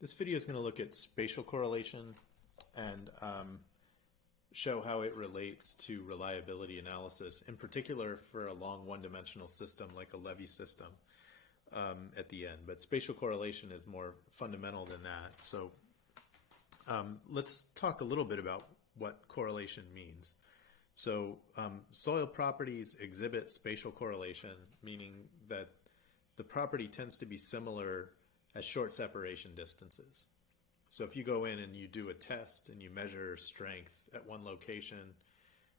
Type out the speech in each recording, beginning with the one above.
This video is going to look at spatial correlation and show how it relates to reliability analysis, in particular for a long one-dimensional system like a Levy system at the end. But spatial correlation is more fundamental than that. So let's talk a little bit about what correlation means. So soil properties exhibit spatial correlation, meaning that the property tends to be similar as short separation distances. So if you go in and you do a test and you measure strength at one location,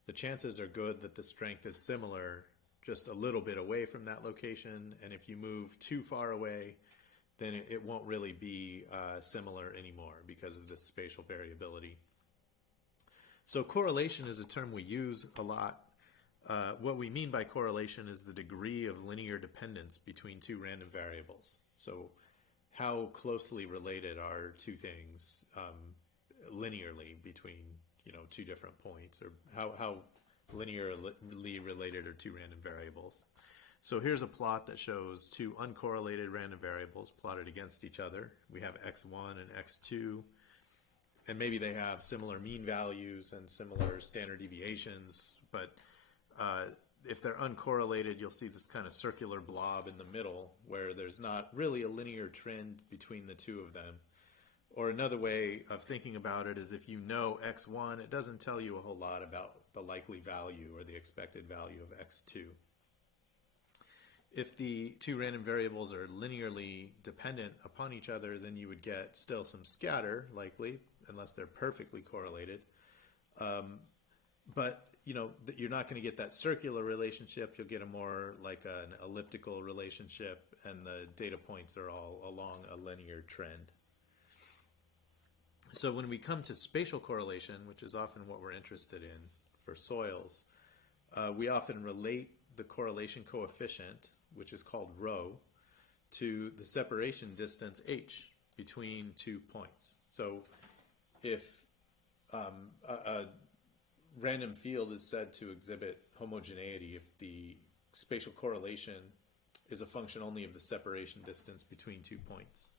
the chances are good that the strength is similar just a little bit away from that location. And if you move too far away, then it won't really be similar anymore because of this spatial variability. So correlation is a term we use a lot. What we mean by correlation is the degree of linear dependence between two random variables. So how closely related are two things linearly between two different points, or how linearly related are two random variables. So here's a plot that shows two uncorrelated random variables plotted against each other. We have x1 and x2, and maybe they have similar mean values and similar standard deviations, but if they're uncorrelated, you'll see this kind of circular blob in the middle where there's not really a linear trend between the two of them. Or another way of thinking about it is if you know x1, it doesn't tell you a whole lot about the likely value or the expected value of x2. If the two random variables are linearly dependent upon each other, then you would get still some scatter, likely, unless they're perfectly correlated. But you're not going to get that circular relationship. You'll get a more like an elliptical relationship, and the data points are all along a linear trend. So when we come to spatial correlation, which is often what we're interested in for soils, we often relate the correlation coefficient, which is called rho, to the separation distance h between 2 points. So if a random field is said to exhibit homogeneity if the spatial correlation is a function only of the separation distance between 2 points.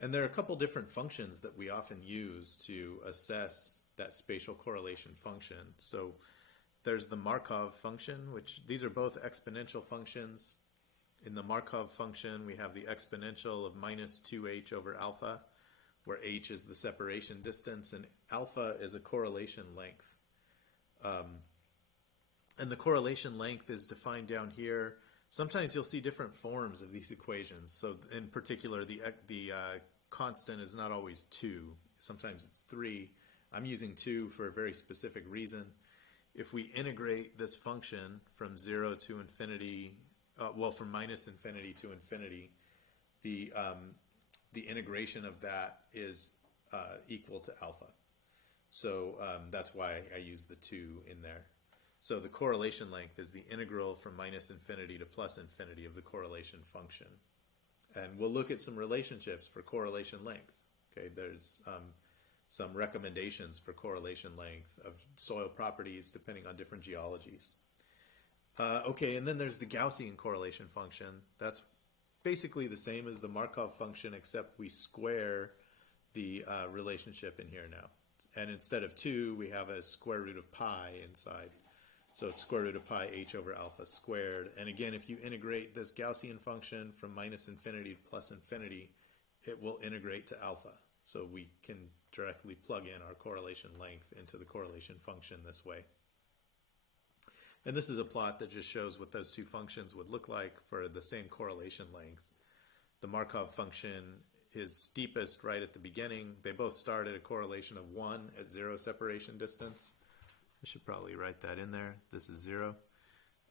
And there are a couple different functions that we often use to assess that spatial correlation function. So there's the Markov function, which these are both exponential functions. In the Markov function, we have the exponential of minus 2h over alpha, where h is the separation distance and alpha is a correlation length. And the correlation length is defined down here. Sometimes you'll see different forms of these equations. So in particular, the constant is not always 2. Sometimes it's 3. I'm using 2 for a very specific reason. If we integrate this function from 0 to infinity, from minus infinity to infinity, the integration of that is equal to alpha. So that's why I use the 2 in there. So the correlation length is the integral from minus infinity to plus infinity of the correlation function. And we'll look at some relationships for correlation length. Okay, there's some recommendations for correlation length of soil properties depending on different geologies. Okay, and then there's the Gaussian correlation function. That's basically the same as the Markov function, except we square the relationship in here now. And instead of 2, we have a square root of pi inside. So it's square root of pi h over alpha squared. And again, if you integrate this Gaussian function from minus infinity to plus infinity, it will integrate to alpha. So we can directly plug in our correlation length into the correlation function this way. And this is a plot that just shows what those two functions would look like for the same correlation length. The Markov function is steepest right at the beginning. They both start at a correlation of 1 at 0 separation distance. I should probably write that in there. This is 0.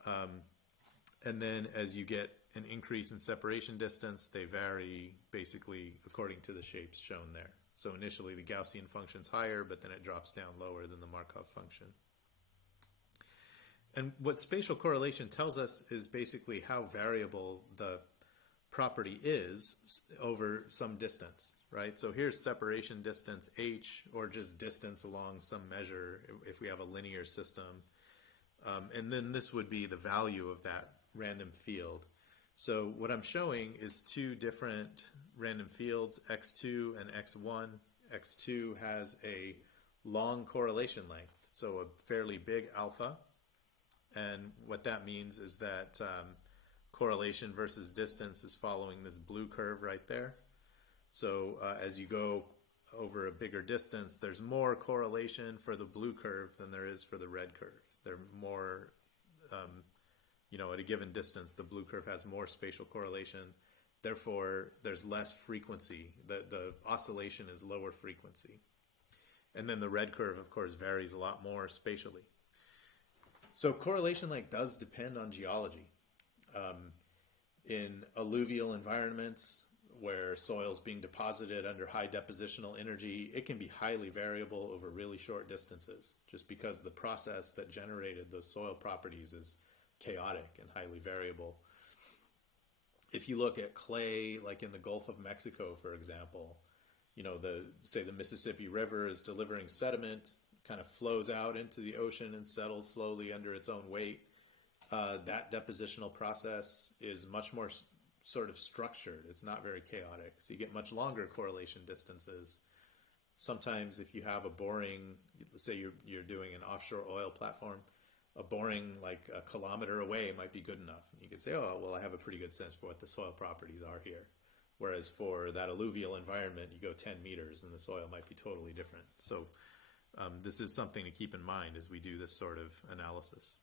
And then as you get an increase in separation distance, they vary basically according to the shapes shown there. So initially the Gaussian function's higher, but then it drops down lower than the Markov function. And what spatial correlation tells us is basically how variable the property is over some distance, right? So here's separation distance h, or just distance along some measure if we have a linear system. And then this would be the value of that random field. So what I'm showing is two different random fields, x2 and x1. x2 has a long correlation length, so a fairly big alpha. And what that means is that correlation versus distance is following this blue curve right there. So as you go over a bigger distance, there's more correlation for the blue curve than there is for the red curve. They're more, at a given distance, the blue curve has more spatial correlation. Therefore, there's less frequency. The oscillation is lower frequency. And then the red curve, of course, varies a lot more spatially. So correlation length does depend on geology. In alluvial environments where soil is being deposited under high depositional energy, it can be highly variable over really short distances, just because the process that generated those soil properties is chaotic and highly variable. If you look at clay, like in the Gulf of Mexico, for example, say the Mississippi River is delivering sediment, kind of flows out into the ocean and settles slowly under its own weight. That depositional process is much more sort of structured. It's not very chaotic. So you get much longer correlation distances. Sometimes if you have a boring, let's say you're doing an offshore oil platform, a boring like a kilometer away might be good enough. You could say, oh, well, I have a pretty good sense for what the soil properties are here. Whereas for that alluvial environment, you go 10 meters and the soil might be totally different. So this is something to keep in mind as we do this sort of analysis.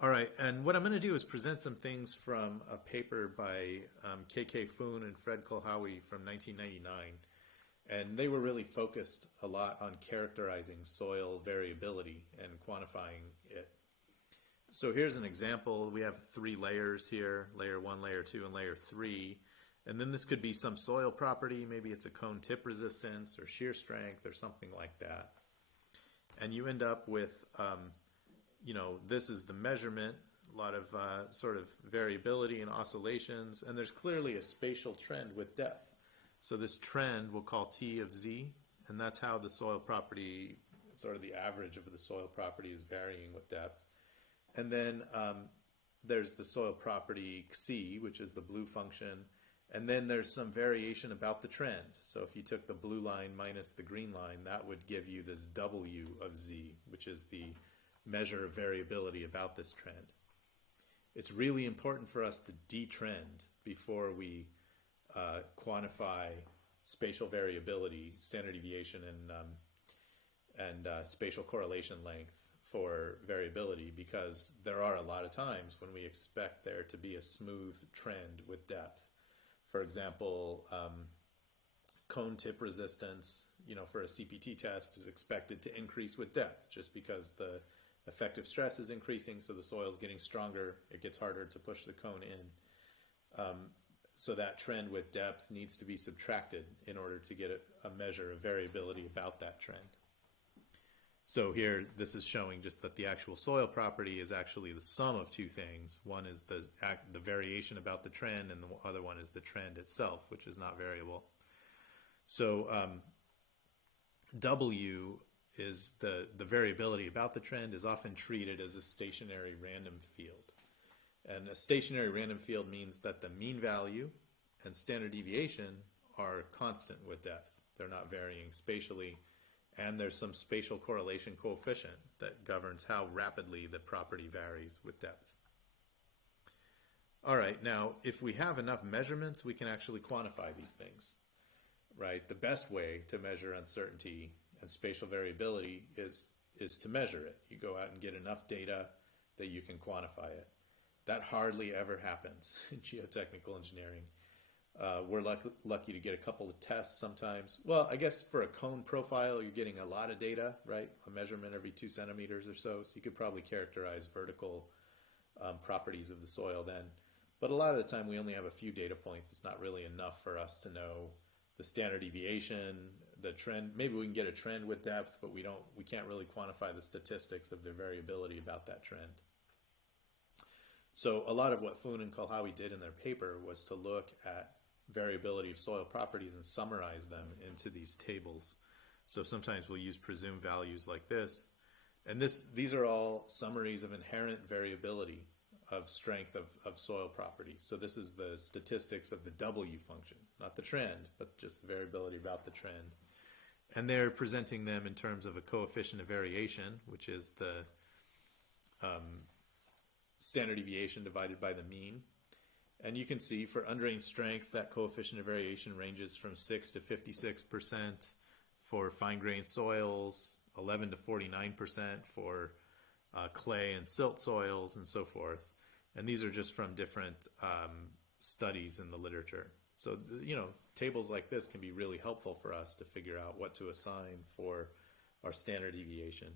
All right, and what I'm going to do is present some things from a paper by K.K. Foon and Fred Kolhawi from 1999. And they were really focused a lot on characterizing soil variability and quantifying it. So here's an example. We have 3 layers here, layer 1, layer 2, and layer 3. And then this could be some soil property. Maybe it's a cone tip resistance or shear strength or something like that. And you end up with, this is the measurement, a lot of sort of variability and oscillations. And there's clearly a spatial trend with depth. So this trend we'll call T of Z, and that's how the soil property, sort of the average of the soil property, is varying with depth. And then there's the soil property C, which is the blue function, and then there's some variation about the trend. So if you took the blue line minus the green line, that would give you this W of Z, which is the measure of variability about this trend. It's really important for us to detrend before we quantify spatial variability, standard deviation, and spatial correlation length for variability, because there are a lot of times when we expect there to be a smooth trend with depth. For example, cone tip resistance, for a CPT test is expected to increase with depth just because the effective stress is increasing, so the soil is getting stronger, it gets harder to push the cone in. So that trend with depth needs to be subtracted in order to get a measure of variability about that trend. So here, this is showing just that the actual soil property is actually the sum of 2 things. One is the variation about the trend, and the other one is the trend itself, which is not variable. So W is the variability about the trend is often treated as a stationary random field. And a stationary random field means that the mean value and standard deviation are constant with depth. They're not varying spatially. And there's some spatial correlation coefficient that governs how rapidly the property varies with depth. All right, now, if we have enough measurements, we can actually quantify these things, right? The best way to measure uncertainty and spatial variability is to measure it. You go out and get enough data that you can quantify it. That hardly ever happens in geotechnical engineering. We're lucky to get a couple of tests sometimes. Well, I guess for a cone profile, you're getting a lot of data, right? A measurement every 2 centimeters or so. So you could probably characterize vertical properties of the soil then. But a lot of the time, we only have a few data points. It's not really enough for us to know the standard deviation, the trend. Maybe we can get a trend with depth, but we can't really quantify the statistics of the variability about that trend. So a lot of what Foon and Kolhawi did in their paper was to look at variability of soil properties and summarize them into these tables. So sometimes we'll use presumed values like this. And these are all summaries of inherent variability of strength of soil properties. So this is the statistics of the W function, not the trend, but just the variability about the trend. And they're presenting them in terms of a coefficient of variation, which is the standard deviation divided by the mean. And you can see for undrained strength, that coefficient of variation ranges from 6 to 56%. For fine-grained soils, 11 to 49% for clay and silt soils, and so forth. And these are just from different studies in the literature. So, tables like this can be really helpful for us to figure out what to assign for our standard deviation.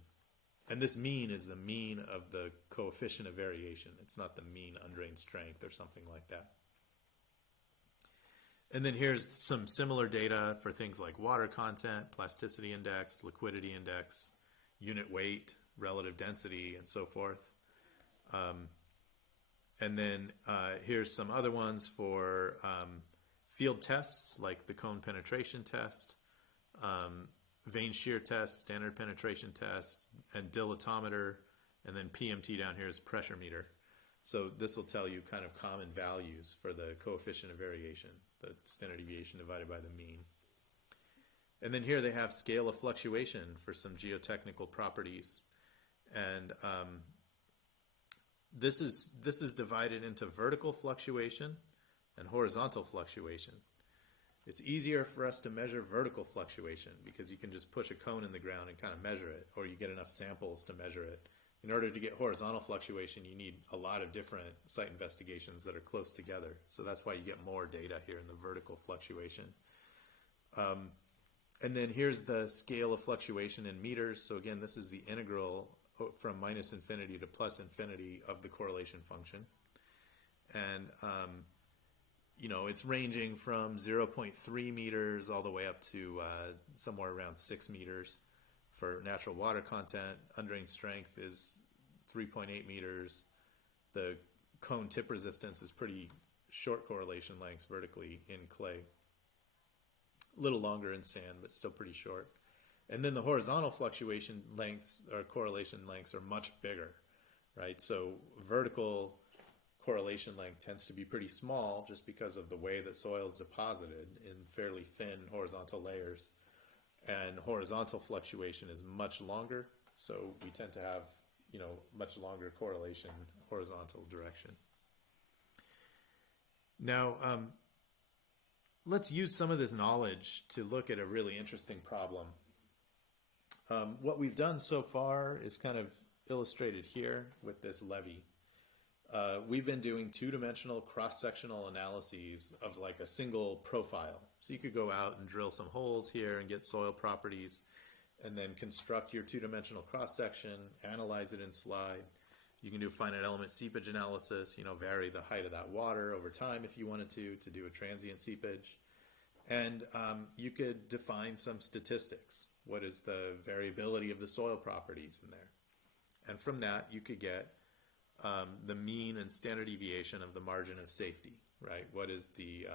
And this mean is the mean of the coefficient of variation. It's not the mean undrained strength or something like that. And then here's some similar data for things like water content, plasticity index, liquidity index, unit weight, relative density, and so forth. And then here's some other ones for field tests, like the cone penetration test, vein shear test, standard penetration test, and dilatometer, and then PMT down here is pressure meter. So this will tell you kind of common values for the coefficient of variation, the standard deviation divided by the mean. And then here they have scale of fluctuation for some geotechnical properties. And this is divided into vertical fluctuation and horizontal fluctuation. It's easier for us to measure vertical fluctuation because you can just push a cone in the ground and kind of measure it, or you get enough samples to measure it. In order to get horizontal fluctuation, you need a lot of different site investigations that are close together. So that's why you get more data here in the vertical fluctuation. And then here's the scale of fluctuation in meters. So again, this is the integral from minus infinity to plus infinity of the correlation function. And it's ranging from 0.3 meters all the way up to somewhere around 6 meters. For natural water content, undrained strength is 3.8 meters. The cone tip resistance is pretty short correlation lengths vertically in clay. A little longer in sand, but still pretty short. And then the horizontal fluctuation lengths or correlation lengths are much bigger, right? So vertical correlation length tends to be pretty small just because of the way that soil is deposited in fairly thin horizontal layers. And horizontal fluctuation is much longer, so we tend to have, much longer correlation horizontal direction. Now, let's use some of this knowledge to look at a really interesting problem. What we've done so far is kind of illustrated here with this levee. We've been doing two-dimensional cross-sectional analyses of like a single profile. So you could go out and drill some holes here and get soil properties and then construct your two-dimensional cross-section, analyze it in slide. You can do finite element seepage analysis, vary the height of that water over time if you wanted to do a transient seepage. And you could define some statistics. What is the variability of the soil properties in there? And from that, you could get the mean and standard deviation of the margin of safety, right? What is the,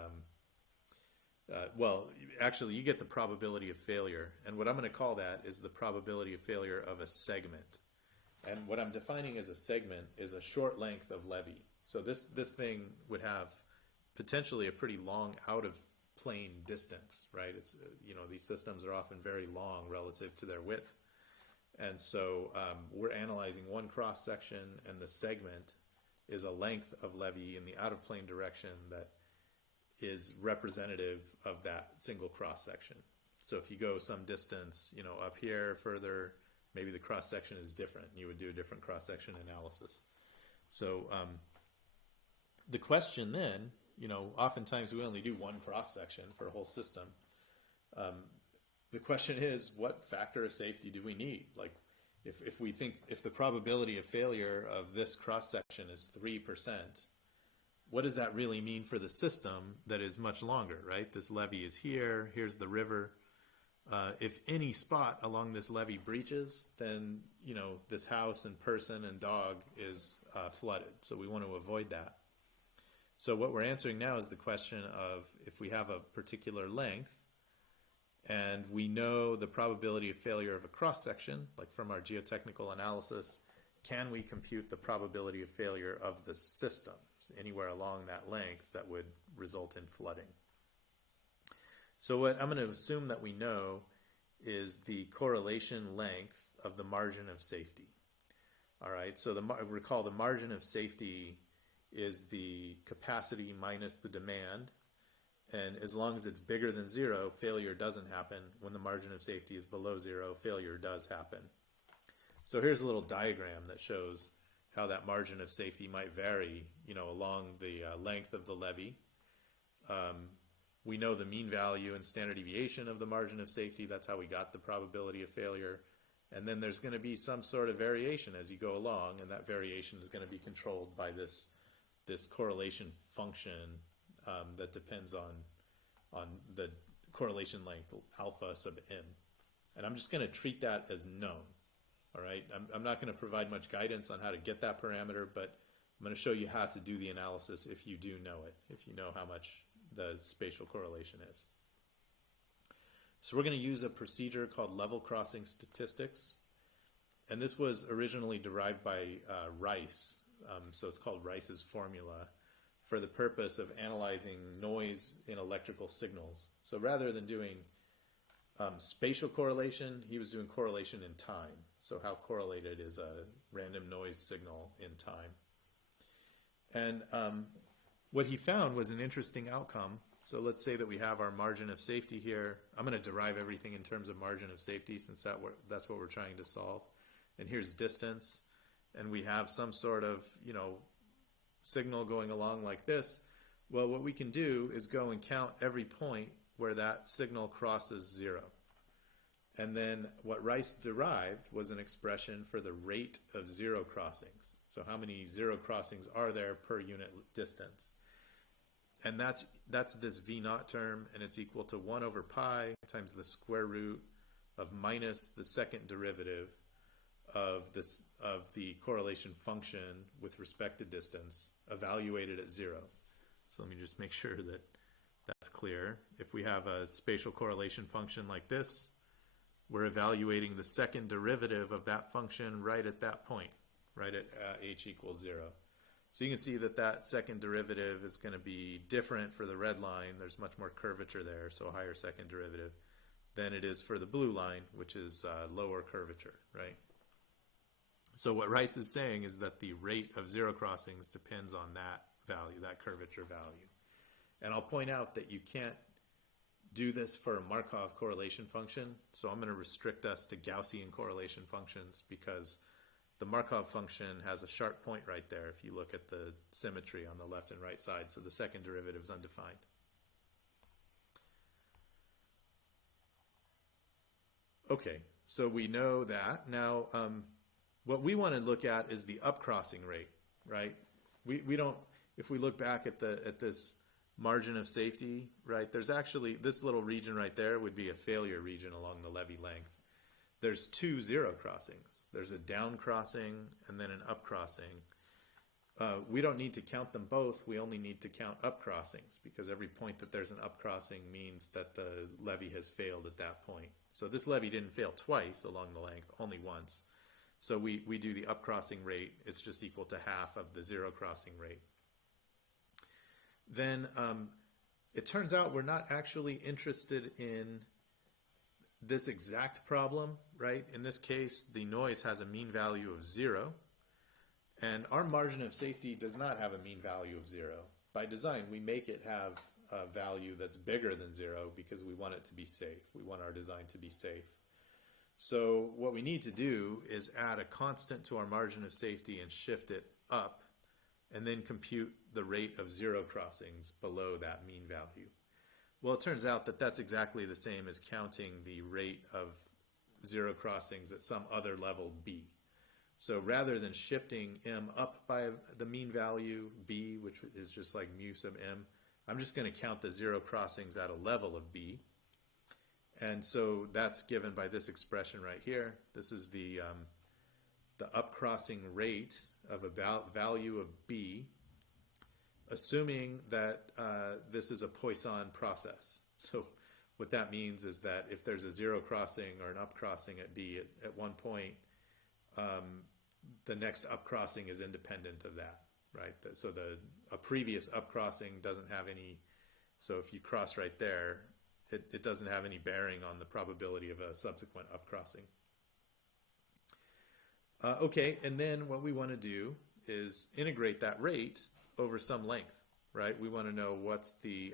actually you get the probability of failure. And what I'm going to call that is the probability of failure of a segment. And what I'm defining as a segment is a short length of levee. So this thing would have potentially a pretty long out of plane distance, right? It's, these systems are often very long relative to their width. And so we're analyzing one cross section, and the segment is a length of levee in the out of plane direction that is representative of that single cross section. So if you go some distance, up here further, maybe the cross section is different. You would do a different cross section analysis. So the question then, oftentimes we only do one cross section for a whole system. The question is, what factor of safety do we need? Like, if we think, if the probability of failure of this cross-section is 3%, what does that really mean for the system that is much longer, right? This levee is here, here's the river. If any spot along this levee breaches, then, this house and person and dog is flooded. So we want to avoid that. So what we're answering now is the question of, if we have a particular length, and we know the probability of failure of a cross-section, like from our geotechnical analysis, can we compute the probability of failure of the system anywhere along that length that would result in flooding? So what I'm going to assume that we know is the correlation length of the margin of safety. All right, so recall the margin of safety is the capacity minus the demand, and as long as it's bigger than zero, failure doesn't happen. When the margin of safety is below zero, failure does happen. So here's a little diagram that shows how that margin of safety might vary, along the length of the levee. We know the mean value and standard deviation of the margin of safety. That's how we got the probability of failure. And then there's going to be some sort of variation as you go along, and that variation is going to be controlled by this correlation function that depends on the correlation length, alpha sub n. And I'm just going to treat that as known. All right, I'm not going to provide much guidance on how to get that parameter, but I'm going to show you how to do the analysis if you do know it, if you know how much the spatial correlation is. So we're going to use a procedure called level crossing statistics, and this was originally derived by Rice, so it's called Rice's formula, for the purpose of analyzing noise in electrical signals. So rather than doing spatial correlation, he was doing correlation in time. So how correlated is a random noise signal in time? And what he found was an interesting outcome. So let's say that we have our margin of safety here. I'm going to derive everything in terms of margin of safety since that's what we're trying to solve. And here's distance. And we have some sort of, signal going along like this. Well, what we can do is go and count every point where that signal crosses zero. And then what Rice derived was an expression for the rate of zero crossings. So how many zero crossings are there per unit distance? And that's this V naught term, and it's equal to 1 over pi times the square root of minus the second derivative of the correlation function with respect to distance evaluated at zero. So let me just make sure that that's clear. If we have a spatial correlation function like this, we're evaluating the second derivative of that function right at that point, right at h equals 0. So you can see that that second derivative is going to be different for the red line. There's much more curvature there, so a higher second derivative than it is for the blue line, which is lower curvature, right? So what Rice is saying is that the rate of zero crossings depends on that value, that curvature value. And I'll point out that you can't do this for a Markov correlation function, so I'm going to restrict us to Gaussian correlation functions because the Markov function has a sharp point right there if you look at the symmetry on the left and right side, so the second derivative is undefined. Okay, so we know that. Now, what we want to look at is the upcrossing rate, right? We don't, if we look back at this margin of safety, right, there's actually, this little region right there would be a failure region along the levee length. There's two zero crossings. There's a down crossing and then an up crossing. We don't need to count them both. We only need to count up crossings because every point that there's an up crossing means that the levee has failed at that point. So this levee didn't fail twice along the length, only once. So we do the up crossing rate. It's just equal to half of the zero crossing rate. Then it turns out we're not actually interested in this exact problem, right? In this case, the noise has a mean value of 0, and our margin of safety does not have a mean value of 0. By design, we make it have a value that's bigger than 0 because we want it to be safe. We want our design to be safe. So what we need to do is add a constant to our margin of safety and shift it up, and then compute the rate of zero crossings below that mean value. Well, it turns out that that's exactly the same as counting the rate of zero crossings at some other level b. So rather than shifting m up by the mean value b, which is just like mu sub m, I'm just going to count the zero crossings at a level of b. And so that's given by this expression right here. This is the upcrossing rate of a value of b, assuming that this is a Poisson process. So what that means is that if there's a zero crossing or an up crossing at b at one point, the next upcrossing is independent of that, right? So a previous upcrossing doesn't have any, so if you cross right there, it doesn't have any bearing on the probability of a subsequent upcrossing. Okay, and then what we want to do is integrate that rate over some length, right? We want to know what's the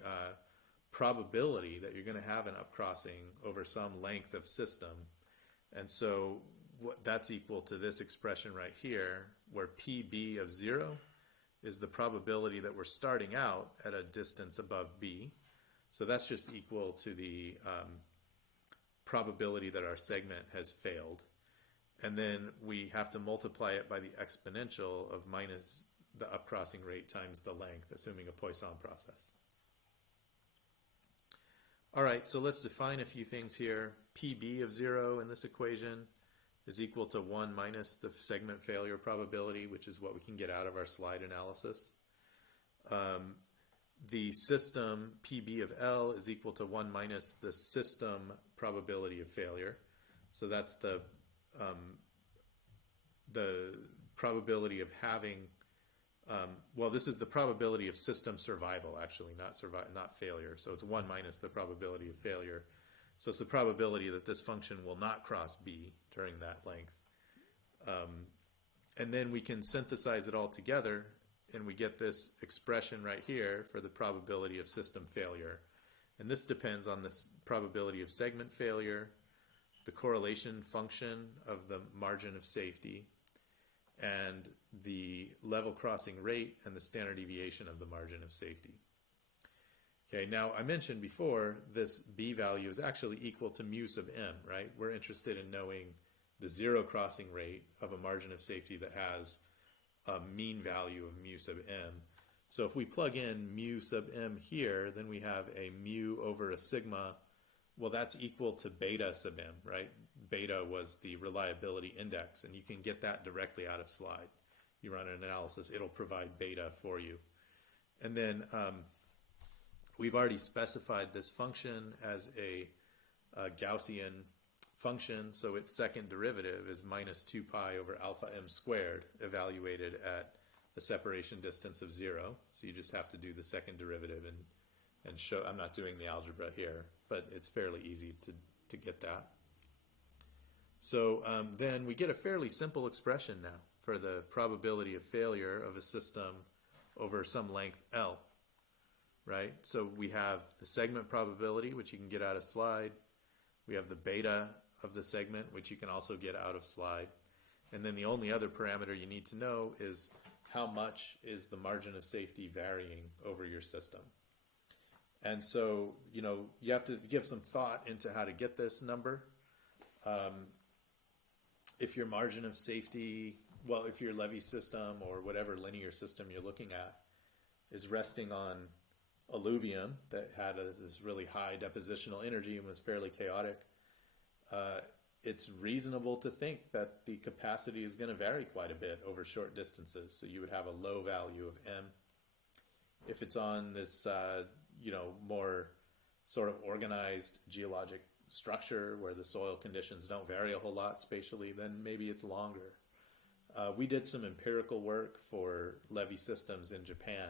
probability that you're going to have an upcrossing over some length of system. And so that's equal to this expression right here, where PB of 0 is the probability that we're starting out at a distance above B. So that's just equal to the probability that our segment has failed. And then we have to multiply it by the exponential of minus the upcrossing rate times the length, assuming a Poisson process. All right, so let's define a few things here. PB of 0 in this equation is equal to 1 minus the segment failure probability, which is what we can get out of our slide analysis. The system PB of L is equal to 1 minus the system probability of failure. So that's the probability of having, well, this is the probability of system survival, actually, not failure. So it's 1 minus the probability of failure. So it's the probability that this function will not cross B during that length. And then we can synthesize it all together, and we get this expression right here for the probability of system failure. And this depends on the probability of segment failure, the correlation function of the margin of safety, and the level crossing rate and the standard deviation of the margin of safety. Okay, now I mentioned before this B value is actually equal to mu sub m, right? We're interested in knowing the zero crossing rate of a margin of safety that has a mean value of mu sub m. So if we plug in mu sub m here, then we have a mu over a sigma. Well, that's equal to beta sub m, right? Beta was the reliability index, and you can get that directly out of slide. You run an analysis, it'll provide beta for you. And then we've already specified this function as a Gaussian function, so its second derivative is minus 2 pi over alpha m squared, evaluated at a separation distance of 0. So you just have to do the second derivative and show. I'm not doing the algebra here, but it's fairly easy to get that. So then we get a fairly simple expression now for the probability of failure of a system over some length L, right? So we have the segment probability, which you can get out of slide. We have the beta of the segment, which you can also get out of slide. And then the only other parameter you need to know is how much is the margin of safety varying over your system. And so, you know, you have to give some thought into how to get this number. If your margin of safety, well, if your levy system or whatever linear system you're looking at is resting on alluvium that had this really high depositional energy and was fairly chaotic, it's reasonable to think that the capacity is going to vary quite a bit over short distances. So you would have a low value of M. If it's on this, you know, more sort of organized geologic structure where the soil conditions don't vary a whole lot spatially, then maybe it's longer. We did some empirical work for levee systems in Japan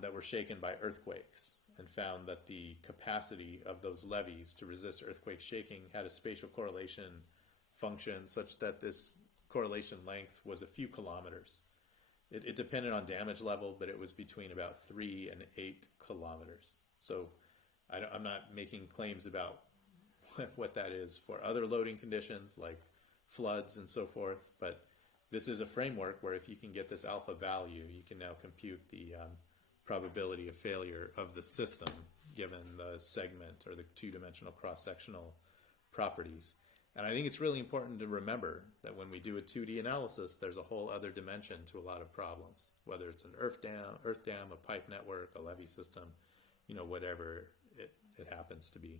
that were shaken by earthquakes, and found that the capacity of those levees to resist earthquake shaking had a spatial correlation function such that this correlation length was a few kilometers. It depended on damage level, but it was between about 3 and 8 kilometers. So I'm not making claims about what that is for other loading conditions like floods and so forth, but this is a framework where if you can get this alpha value, you can now compute the probability of failure of the system given the segment or the two-dimensional cross-sectional properties. And I think it's really important to remember that when we do a 2D analysis, there's a whole other dimension to a lot of problems, whether it's an earth dam, a pipe network, a levee system, you know, whatever it happens to be.